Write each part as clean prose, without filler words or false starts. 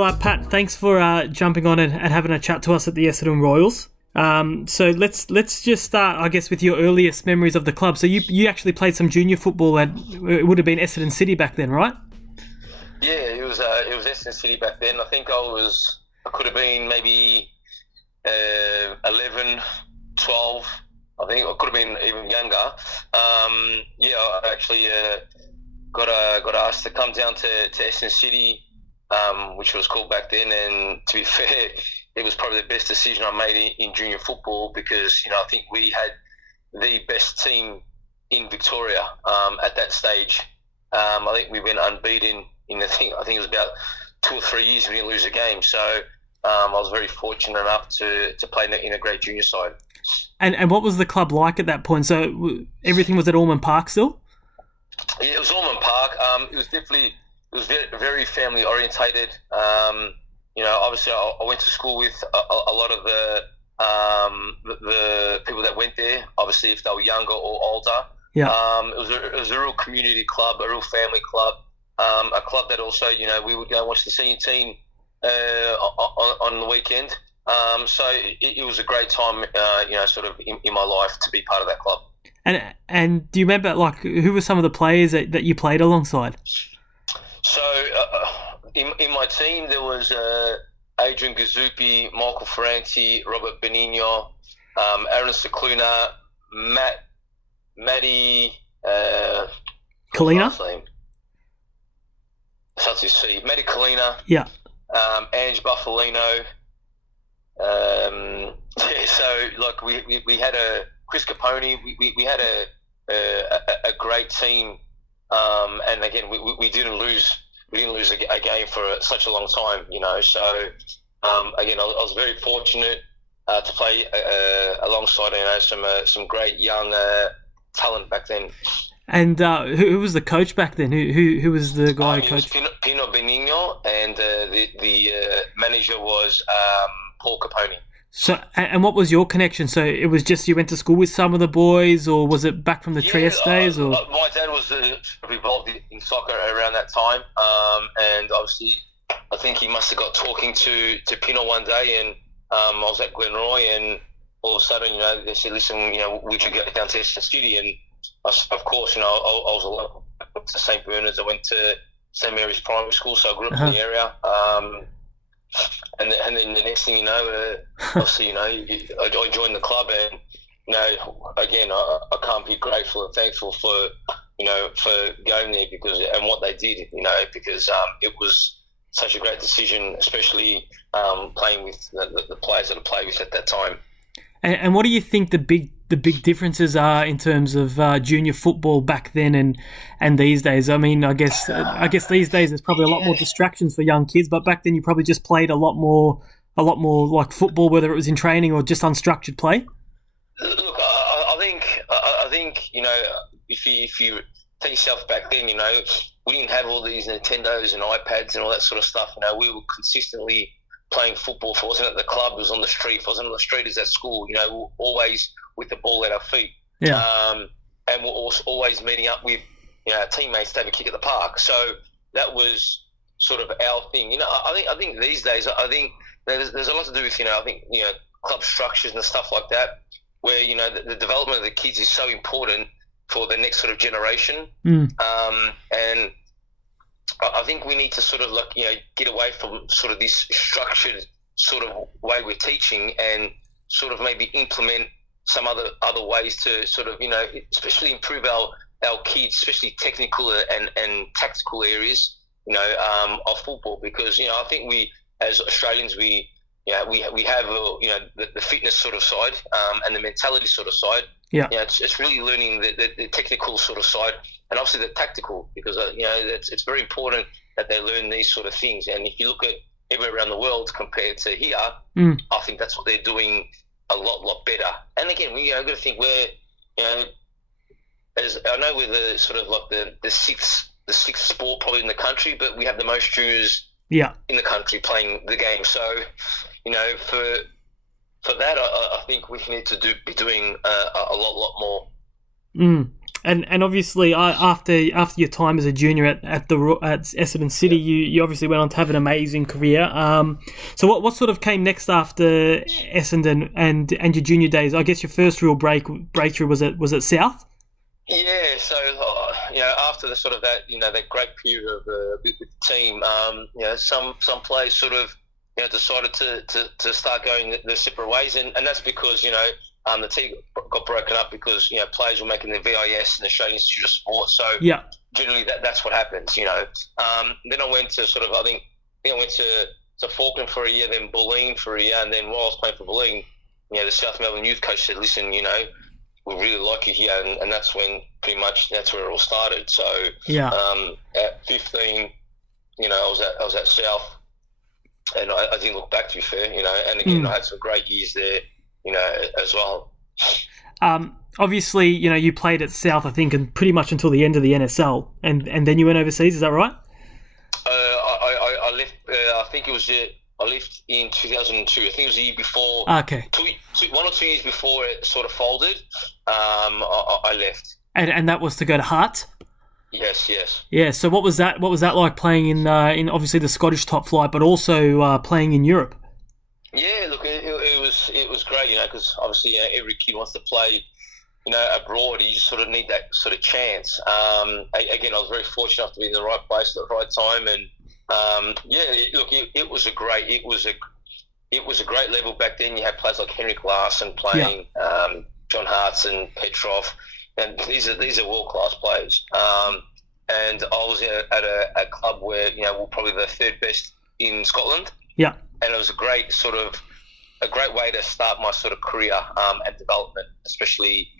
Well, Pat, thanks for jumping on and having a chat to us at the EssendZOOM Royals. So let's just start, I guess, with your earliest memories of the club. So you actually played some junior football at, it would have been Essendon City back then, right? Yeah, it was Essendon City back then. I think I could have been maybe 11, 12. I think I could have been even younger. I actually got asked to come down to Essendon City, which was called back then. And to be fair, it was probably the best decision I made in junior football because I think we had the best team in Victoria at that stage. I think we went unbeaten in I think it was about 2 or 3 years we didn't lose a game. So I was very fortunate enough to play in a great junior side. And what was the club like at that point? So everything was at Ormond Park still? Yeah, it was Ormond Park. It was very, very family orientated. Obviously I went to school with a lot of the people that went there. Obviously, if they were younger or older. Yeah. It was a real community club, a real family club, a club that also we would go and watch the senior team on the weekend. So it was a great time, sort of in my life to be part of that club. And do you remember, like, who were some of the players that you played alongside? So in my team there was Adrian Cuzzupe, Michael Ferrante, Robert Benigno, Aaron Cicluna, Matty Kalina? Starts with C. Matty Kalina. Yeah. Ange Buffalino. So like we had a Chris Capone. We had a great team. And again, we didn't lose. We didn't lose a game for such a long time. So again, I was very fortunate to play alongside some great young talent back then. And who was the coach back then? Who was the guy who coached? Pino Benigno, and the manager was Paul Capone. So, and what was your connection? So it was just you went to school with some of the boys, or was it back from the Trieste days? Or my dad was involved in soccer around that time, and obviously I think he must have got talking to Pino one day, and I was at Glenroy, and all of a sudden, they said, "Listen, we should go down to Essendon City," and of course, I was to St Bernard's. I went to St Mary's Primary School, so I grew up in the area. And then the next thing you know, obviously, I joined the club, and again, I can't be grateful and thankful for going there and what they did, because it was such a great decision, especially playing with the players that I played with at that time. And what do you think the big differences are in terms of junior football back then and these days? I mean, I guess these days there's probably a lot more distractions for young kids, but back then you probably just played a lot more like football, whether it was in training or just unstructured play. Look, I think if you take yourself back then, we didn't have all these Nintendos and iPads and all that sort of stuff. We were consistently playing football. If it wasn't at the club, it was on the street. If it wasn't on the street, it was at school. We were always with the ball at our feet. Yeah. And we're also always meeting up with our teammates to have a kick at the park. So that was sort of our thing. I think these days, I think there's a lot to do with I think club structures and stuff like that, where the development of the kids is so important for the next sort of generation. And I think we need to sort of get away from sort of this structured sort of way we're teaching, and sort of maybe implement some other ways to sort of especially improve our kids, especially technical and tactical areas of football, because I think we as Australians we have the fitness sort of side and the mentality sort of side. Yeah, it's really learning the technical sort of side, and obviously the tactical, because it's very important that they learn these sort of things. And if you look at everywhere around the world compared to here, I think that's what they're doing a lot better. And again, we got to think we're as I know we're the sort of like the sixth sport probably in the country, but we have the most juniors in the country playing the game. So for that, I think we need to be doing a lot more. And obviously, after your time as a junior at Essendon City, you obviously went on to have an amazing career. So what sort of came next after Essendon and your junior days? I guess your first real breakthrough was at South. Yeah, so after the sort of that that great period of with the team, some players sort of decided to start going their separate ways, and that's because the team got broken up because players were making their VIS in the Australian Institute of Sport. So generally that's what happens. Then I went to I went to Falkland for a year, then Bulleen for a year, and then while I was playing for Bulleen, the South Melbourne youth coach said, "Listen, we really like you here," and that's when pretty much that's where it all started. So at 15, I was at South, and I didn't look back, to be fair, and again I had some great years there, as well. Obviously, you played at South, I think, and pretty much until the end of the NSL, and then you went overseas. Is that right? I left. I think it was. I left in 2002. I think it was the year before. Okay. 1 or 2 years before it sort of folded. I left. And that was to go to Heart. Yes. Yeah. So what was that? What was that like playing in obviously the Scottish top flight, but also playing in Europe? Yeah. Look, it was great. Because obviously every kid wants to play. Abroad, you just sort of need that sort of chance. Again, I was very fortunate enough to be in the right place at the right time, and it was a great level back then. You had players like Henrik Larsson playing, John Hartson and Petrov, and these are world class players. And I was at a club where we're probably the third best in Scotland. Yeah, and it was a great way to start my sort of career and development, especially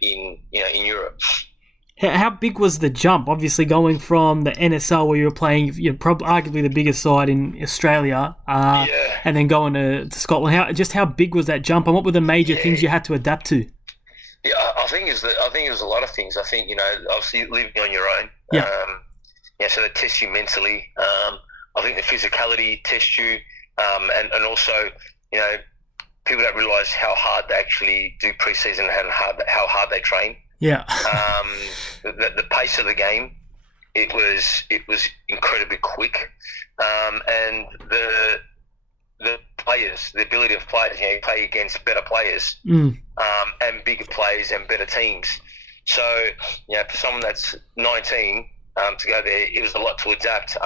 in Europe. How big was the jump? Obviously, going from the NSL where you were playing, you're probably arguably the biggest side in Australia, and then going to Scotland. How big was that jump, and what were the major things you had to adapt to? Yeah, I think it was a lot of things. I think obviously living on your own. So they test you mentally. I think the physicality tests you, and also people don't realise how hard they actually do pre-season and how hard they train. Yeah. The pace of the game, it was incredibly quick, and the players, the ability of players, play against better players, and bigger players and better teams. So for someone that's 19 to go there, it was a lot to adapt.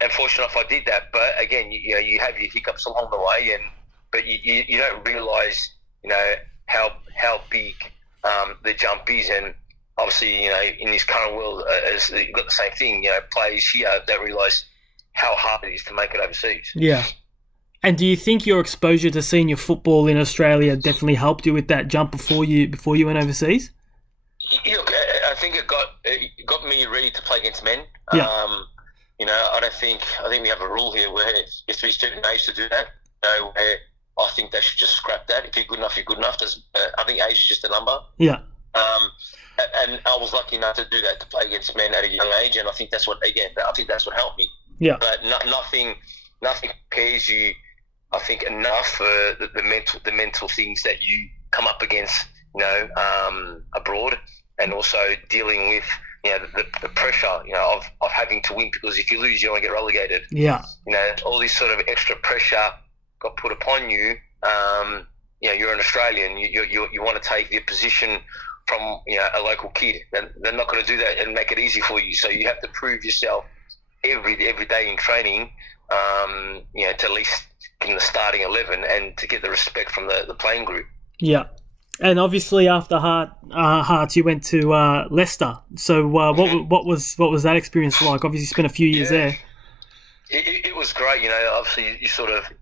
And fortunate enough, I did that. But again, you have your hiccups along the way, but you don't realise how big the jump is. And obviously in this current world, as you've got the same thing. Players here don't realise how hard it is to make it overseas. Yeah. And do you think your exposure to senior football in Australia definitely helped you with that jump before you went overseas? Look, I think it got me ready to play against men. Yeah. I think we have a rule here where you have to be a certain age to do that. Where I think they should just scrap that. If you're good enough, you're good enough. I think age is just a number. Yeah. And I was lucky enough to do that, to play against men at a young age, and I think that's what helped me. Yeah. But nothing prepares you, I think, enough for the mental things that you come up against, abroad, and also dealing with the pressure, of having to win, because if you lose, you don't get relegated. Yeah. All this sort of extra pressure got put upon you. You're an Australian. You want to take the position from a local kid. They're not going to do that and make it easy for you. So you have to prove yourself every day in training. To at least in the starting 11 and to get the respect from the playing group. Yeah. And obviously, after Hearts, you went to Leicester. So, what was that experience like? Obviously, you spent a few years there. It was great. Obviously,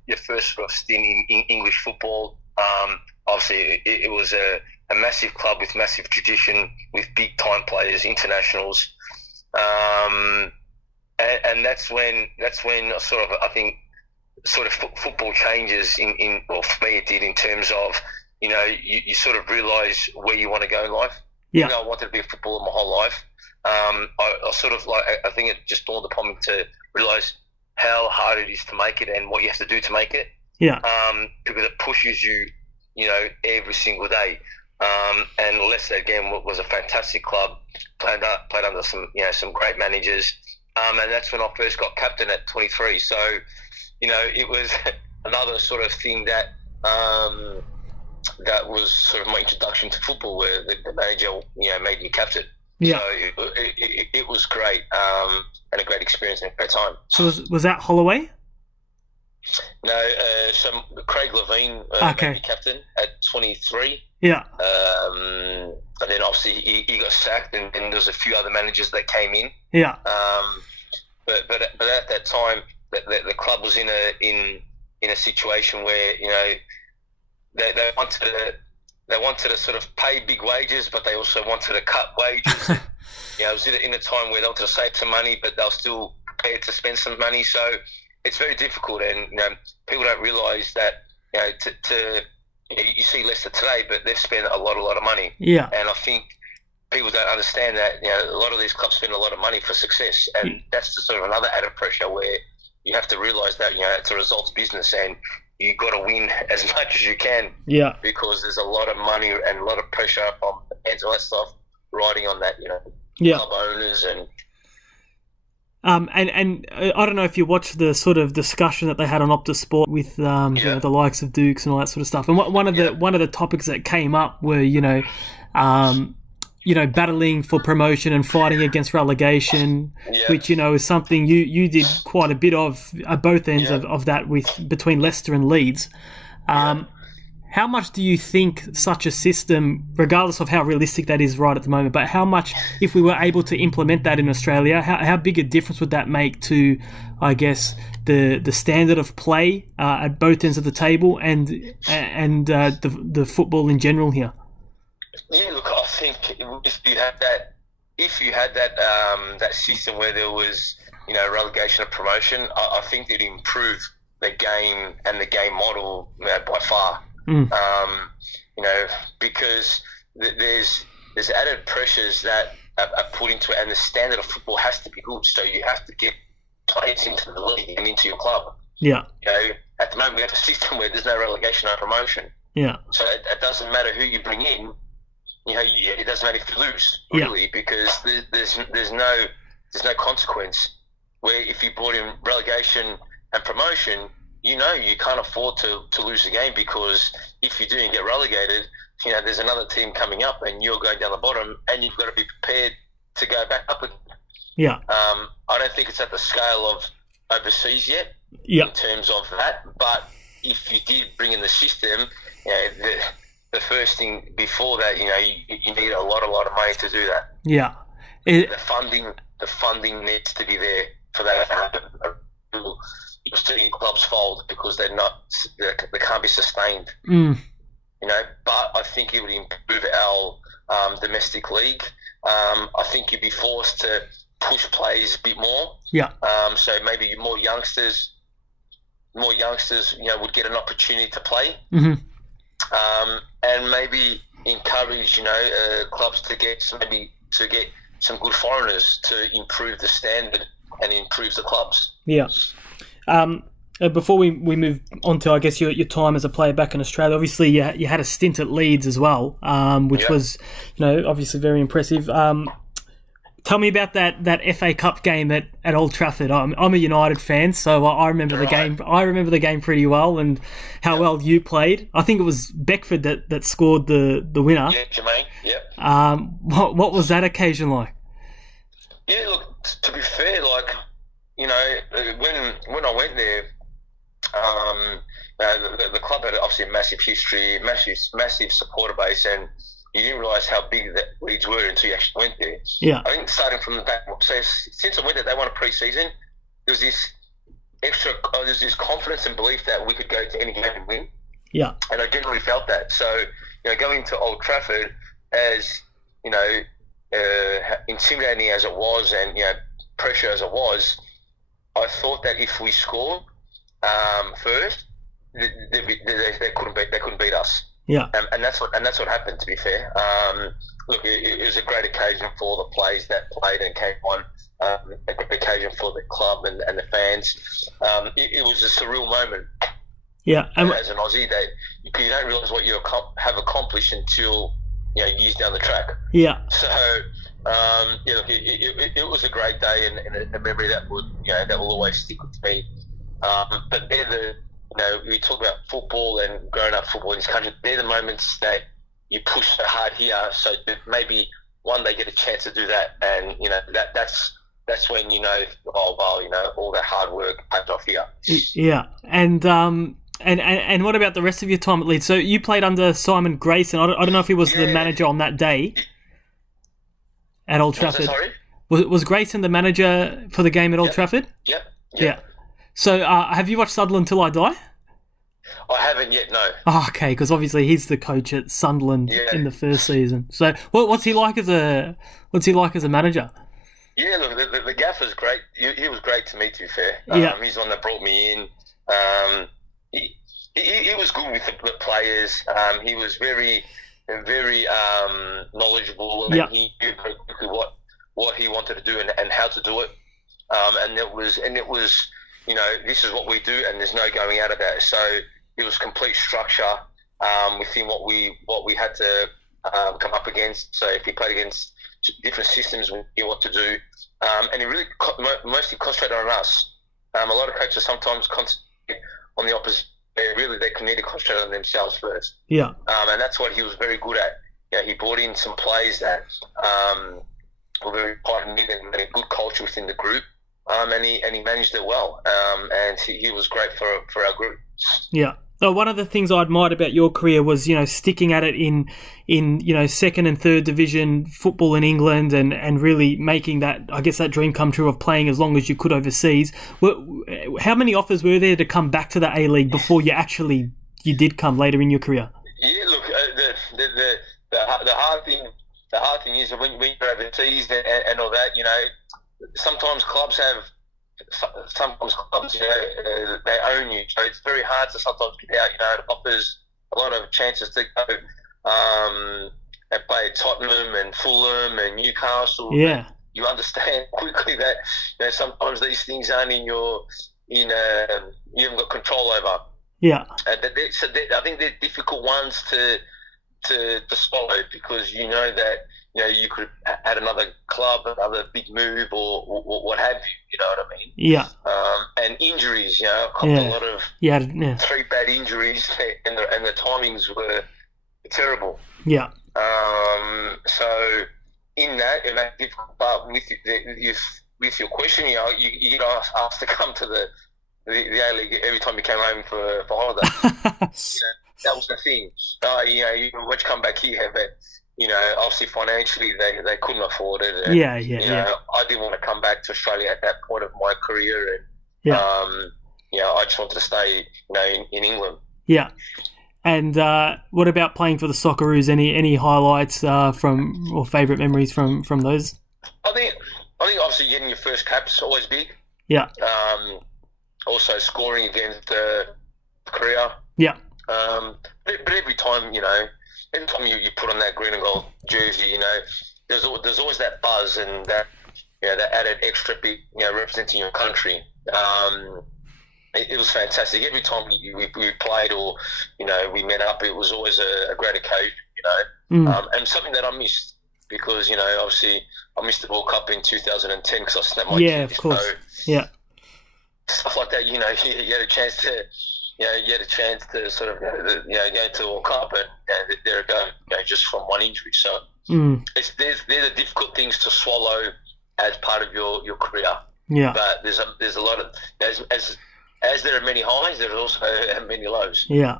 your first sort of stint in English football. Obviously, it was a massive club with massive tradition, with big time players, internationals, and that's when football changes. Well, for me, it did, in terms of. You sort of realise where you want to go in life. Yeah. I wanted to be a footballer my whole life. I think it just dawned upon me to realise how hard it is to make it and what you have to do to make it. Yeah. Because it pushes you, every single day. And Leicester again was a fantastic club. Played under some great managers. And that's when I first got captain at 23. So, it was another sort of thing that that was sort of my introduction to football, where the manager, made you captain. Yeah. So it was great, and a great experience and a great time. So was that Holloway? No, so Craig Levine made me captain at 23. Yeah. And then obviously he got sacked, and there was a few other managers that came in. Yeah. But at that time, the club was in a situation where they wanted to sort of pay big wages, but they also wanted to cut wages. It was in a time where they wanted to save some money, but they were still prepared to spend some money. So it's very difficult, and people don't realise that. You see Leicester today, but they've spent a lot of money. Yeah. And I think people don't understand that a lot of these clubs spend a lot of money for success, and that's just sort of another added pressure where you have to realise that it's a results business, and you've got to win as much as you can. Yeah. Because there's a lot of money and a lot of pressure from the fans and all that stuff riding on that. Club owners and. And I don't know if you watched the sort of discussion that they had on Optus Sport with the likes of Dukes and all that sort of stuff. And one of the topics that came up were battling for promotion and fighting against relegation, which is something you did quite a bit of at both ends of that between Leicester and Leeds. How much do you think such a system, regardless of how realistic that is right at the moment, but how much, if we were able to implement that in Australia, how big a difference would that make to, I guess, the standard of play at both ends of the table and the football in general here? Yeah, look, I think if you had that system where there was relegation and promotion, I think it'd improve the game and the game model by far. Because there's added pressures that are put into it, and the standard of football has to be good. So you have to get players into the league and into your club. Yeah. At the moment we have a system where there's no relegation or promotion. Yeah. So it doesn't matter who you bring in. It doesn't matter if you lose, really, because there's no consequence. Where if you brought in relegation and promotion, you can't afford to lose the game, because if you do and get relegated, there's another team coming up and you're going down the bottom, and you've got to be prepared to go back up again. Yeah. I don't think it's at the scale of overseas yet in terms of that, but if you did bring in the system, the first thing before that, you need a lot of money to do that. Yeah. The funding needs to be there for that to happen. You're seeing clubs fold because they can't be sustained. But I think it would improve our domestic league. I think you'd be forced to push players a bit more. Yeah. So maybe more youngsters, would get an opportunity to play. Mm-hmm. And maybe encourage, clubs to get some good foreigners to improve the standard and improve the clubs. Yeah. Before we move on to, I guess, your time as a player back in Australia, obviously you had a stint at Leeds as well, which was, obviously very impressive. Tell me about that FA Cup game at Old Trafford. I'm a United fan, so I remember the game. I remember the game pretty well, and how well you played. I think it was Beckford that scored the winner. Yeah, Jermaine. Yep. What was that occasion like? Yeah, look, to be fair, when I went there, the club had obviously a massive history, massive supporter base, and you didn't realise how big that Leeds were until you actually went there. Yeah. I think starting from the back, so since I went there, they won a pre-season. There was this confidence and belief that we could go to any game and win. Yeah. And I generally felt that. So, going to Old Trafford, as intimidating as it was, and pressure as it was, I thought that if we scored first, they couldn't beat us. Yeah, and that's what happened. To be fair, look, it was a great occasion for all the players that played and came on. A great occasion for the club and the fans. It was a surreal moment. Yeah, as an Aussie, that you don't realise what you have accomplished until years down the track. Yeah. So look, it was a great day and a memory that will always stick with me. But we talk about football and growing up football in this country. They're the moments that you push so hard here, so that maybe one day get a chance to do that, and that's when all that hard work paid off here. Yeah, and what about the rest of your time at Leeds? So you played under Simon Grayson. I don't know if he was the manager on that day at Old Trafford. Sorry? Was Grayson the manager for the game at Old Trafford? Yep. Yeah. So have you watched Sunderland Till I Die? I haven't yet, no. Oh, okay, because obviously he's the coach at Sunderland in the first season. So what's he like as a manager? Yeah, look, the gaffer's great. He was great to me, to be fair. He's the one that brought me in. He was good with the players. He was very, very knowledgeable, and he knew very quickly what he wanted to do and how to do it. And it was this is what we do, and there's no going out of that. So it was complete structure within what we had to come up against. So if we played against different systems, we knew what to do. And he really mostly concentrated on us. A lot of coaches sometimes concentrate on the opposite. They can need to concentrate on themselves first. Yeah. And that's what he was very good at. He brought in some players that were very tight-knit and had a good culture within the group. And he managed it well. And he was great for our group. Yeah. So one of the things I admired about your career was, sticking at it in second and third division football in England and really making that dream come true of playing as long as you could overseas. How many offers were there to come back to the A-League before you did come later in your career? Yeah, look, the hard thing is when you're overseas and all that, sometimes clubs they own you, so it's very hard to sometimes get out. It offers a lot of chances to go and play at Tottenham and Fulham and Newcastle. Yeah, you understand quickly that sometimes these things aren't you haven't got control over. Yeah, I think they're difficult ones to swallow, because that you could add another club, another big move, or what have you. You know what I mean? Yeah. And injuries. I've got a lot of 3 bad injuries, and the timings were terrible. Yeah. So in that difficult part with your question, you get asked to come to the A-League every time you came home for holiday. That was the thing. You would come back here, but obviously financially they couldn't afford it. And, I didn't want to come back to Australia at that point of my career, and I just wanted to stay, in England. Yeah. And what about playing for the Socceroos? Any highlights from or favourite memories from those? I think obviously getting your first cap is always big. Yeah. Also scoring against Korea. Yeah. But every time, you put on that green and gold jersey, there's always that buzz and that that added extra bit, representing your country. It was fantastic. Every time we played or we met up, it was always a great occasion, and something that I missed, because obviously I missed the World Cup in 2010 because I snapped my knees. Of course. So, stuff like that. You had a chance to. You get a chance to sort of, go to the World Cup, and there it goes, just from one injury. So they're the difficult things to swallow as part of your career. Yeah. But there's a lot of as there are many highs, there are also many lows. Yeah.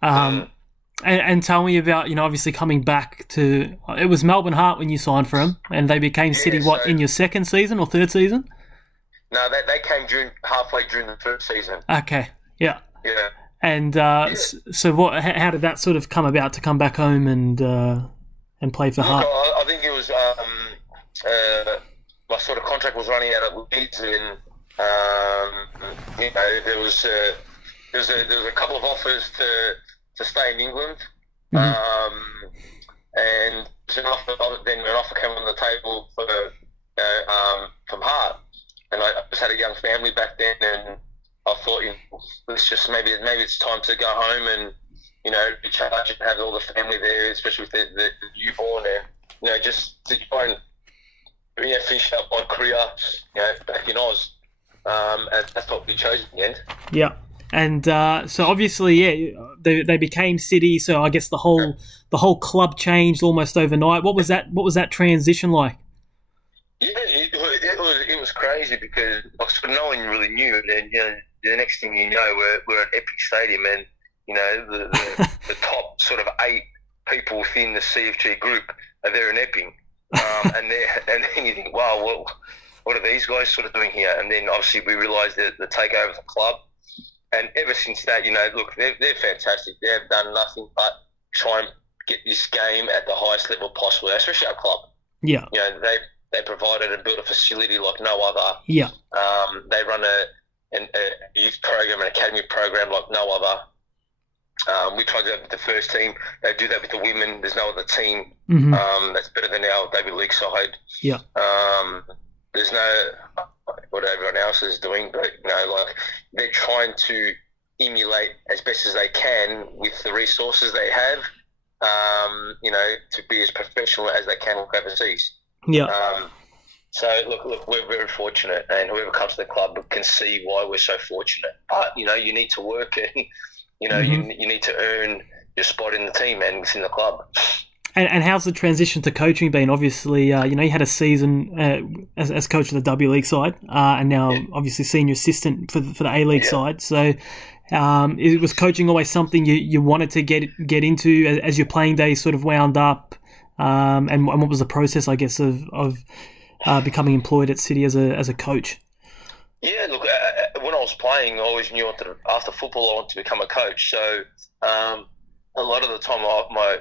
And tell me about obviously coming back to, it was Melbourne Heart when you signed for them, and they became City. In your second season or third season? No, they came halfway during the third season. Okay. Yeah. Yeah. And so how did that sort of come about to come back home and play for Heart? I think it was my sort of contract was running out at Leeds, and there was a couple of offers to stay in England, and then an offer came on the table from Heart, and I just had a young family back then, and I thought, let's just maybe it's time to go home recharge and have all the family there, especially with the newborn, and just to try and finish up my career, back in Oz. And that's what we chose in the end. Yeah. And so obviously, they became City. So I guess the whole club changed almost overnight. What was that transition like? Yeah, it was crazy because no one really knew. And then the next thing you know, we're at Epic Stadium, and the top sort of 8 people within the CFG group are there in Epping, and then you think, wow, what are these guys sort of doing here? And then obviously we realised that the takeover of the club. And ever since that, look, they're fantastic. They've done nothing but try and get this game at the highest level possible, especially our club. Yeah. They provided and built a facility like no other. Yeah. They run a youth program, an academy program like no other. We tried to do that with the first team. They do that with the women. There's no other team that's better than our David League side. Yeah. There's no what everyone else is doing, but they're trying to emulate as best as they can with the resources they have, to be as professional as they can look overseas. Yeah. So look, we're very fortunate, and whoever comes to the club can see why we're so fortunate. But you need to work, and you need to earn your spot in the team and within the club. And how's the transition to coaching been? Obviously, you had a season as coach of the W League side, and now obviously senior assistant for the A League side. So, was coaching always something you wanted to get into as your playing days sort of wound up? And what was the process, I guess, of becoming employed at City as a coach? Yeah, look, when I was playing, I always knew after football I wanted to become a coach. So. A lot of the time,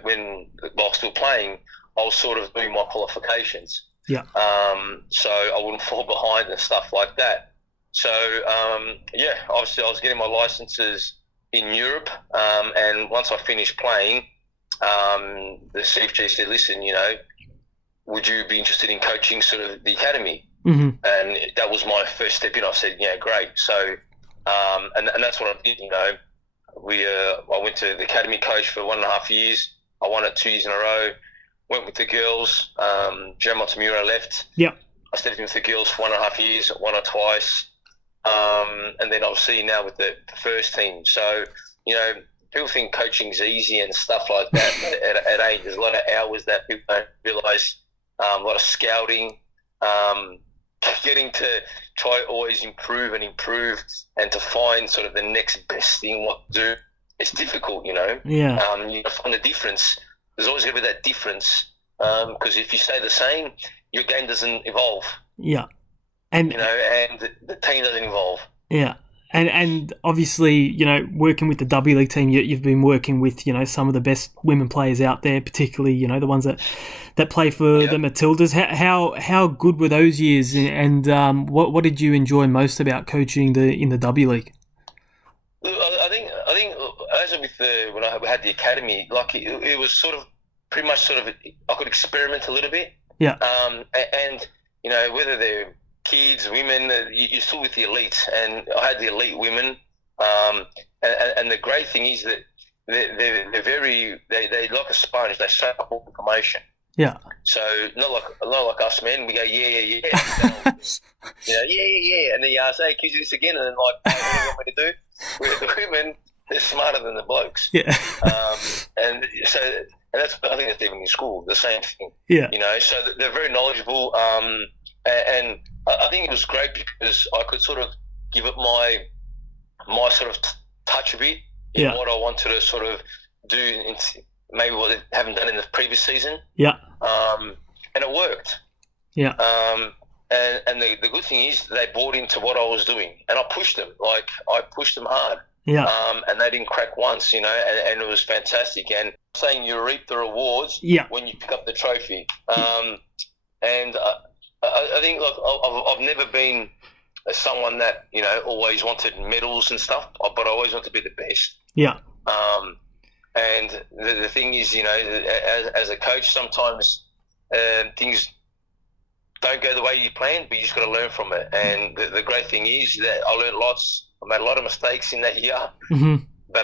when I was still playing, I was sort of doing my qualifications. Yeah. So I wouldn't fall behind and stuff like that. So obviously I was getting my licenses in Europe, and once I finished playing, the CFG said, "Listen, would you be interested in coaching sort of the academy?" Mm-hmm. And that was my first step in. I said, "Yeah, great." So, and that's what I did. I went to the academy coach for 1.5 years. I won it 2 years in a row. Went with the girls. Joe Montemura left. Yeah. I stepped in with the girls for 1.5 years, won it twice. And then obviously now with the first team. So, people think coaching's easy and stuff like that. At age, there's a lot of hours that people don't realise. A lot of scouting. Getting to try always improve and to find sort of the next best thing what to do. It's difficult, Yeah. You find a difference. There's always going to be that difference because if you stay the same, your game doesn't evolve. Yeah. And and the team doesn't evolve. Yeah. And obviously, working with the W League team, you've been working with, some of the best women players out there, particularly, the ones that play for the Matildas. How good were those years, and what did you enjoy most about coaching in the W League? I think as with when I had the academy, like it was sort of pretty much I could experiment a little bit. Yeah. And whether they're kids, women, you're still with the elites, and I had the elite women, and the great thing is that they're like a sponge. They soak up all the information. Yeah. So not like us men. We go yeah, and then you ask, hey, can you do this again? And then what do you want me to do? With the women, they're smarter than the blokes. Yeah. And that's, I think that's even in school the same thing. Yeah. So they're very knowledgeable. And I think it was great because I could sort of give it my sort of touch a bit in what I wanted to sort of do, maybe what they haven't done in the previous season. Yeah. And it worked. Yeah. And the good thing is they bought into what I was doing, and I pushed them. Like I pushed them hard. Yeah. And they didn't crack once, and it was fantastic. And saying you reap the rewards when you pick up the trophy. And I think, like, I've never been someone that, always wanted medals and stuff, but I always wanted to be the best. Yeah. And the thing is, as a coach, sometimes things don't go the way you planned, but you just got to learn from it. And the great thing is that I learned lots. I made a lot of mistakes in that year,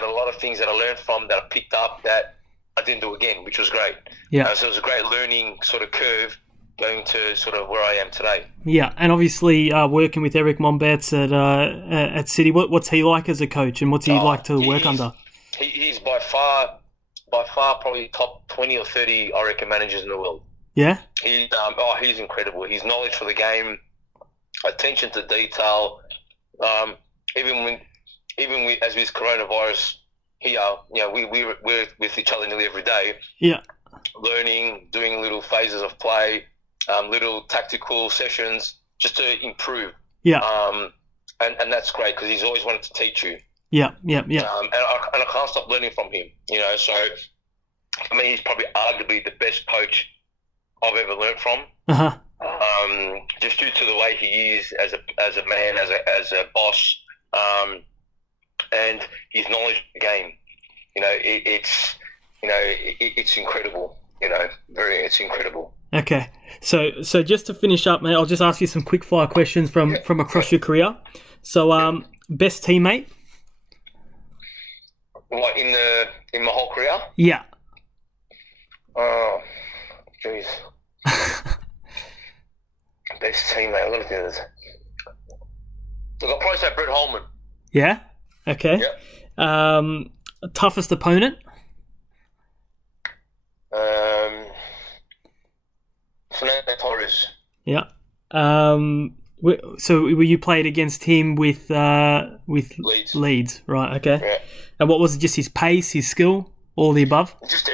but a lot of things that I learned from, that I picked up, that I didn't do again, which was great. Yeah. So it was a great learning sort of curve going to sort of where I am today. Yeah, and obviously working with Eric Mombets at City, what's he like as a coach, and what's he like to work under? He's by far probably top 20 or 30, I reckon, managers in the world. Yeah? He's incredible. His knowledge for the game, attention to detail, even as with coronavirus here, we're with each other nearly every day. Yeah. Learning, doing little phases of play, little tactical sessions, just to improve. Yeah. And that's great, because he's always wanted to teach you. Yeah. And I can't stop learning from him. So I mean, he's probably arguably the best coach I've ever learned from. Uh-huh. Just due to the way he is as a man, as a boss, and his knowledge of the game. It's incredible. It's incredible. Okay, so just to finish up, mate, I'll just ask you some quick fire questions from across your career. So, best teammate? What, in my whole career? Yeah. Oh, jeez. Best teammate. Look at this. Look, I'll probably say Brett Holman. Yeah. Okay. Yeah. Toughest opponent? Fernando Torres. Yeah. So you played against him with Leeds, right? Okay. Yeah. And what was it? Just his pace, his skill, all the above? Just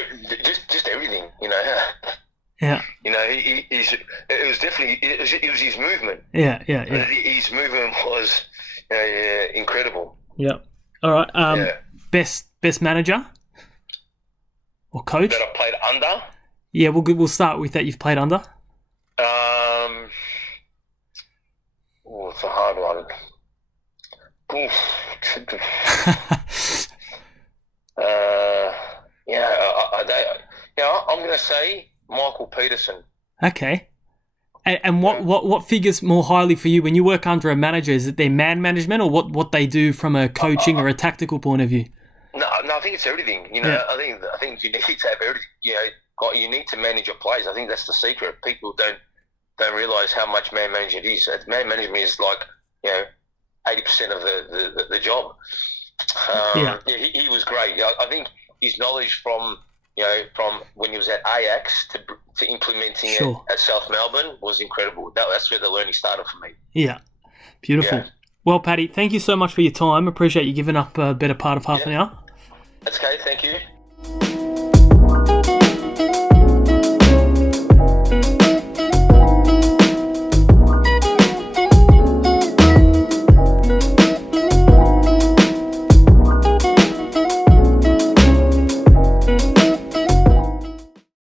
everything, Yeah. It was definitely it was his movement. Yeah. His movement was incredible. Yeah. All right. Best manager or coach that I played under. Yeah, we'll start with that. You've played under. It's a hard one. I'm going to say Michael Peterson. Okay. And what figures more highly for you when you work under a manager? Is it their man management, or what they do from a coaching or a tactical point of view? No, I think it's everything. I think you need to have everything. You need to manage your players. I think that's the secret. People don't realise how much man management is. Man management is like 80% of the job. He was great. I think his knowledge from when he was at Ajax to implementing it at South Melbourne was incredible. That's where the learning started for me. Yeah, beautiful. Yeah. Well, Paddy, thank you so much for your time. Appreciate you giving up a better part of half an hour. That's okay. Thank you.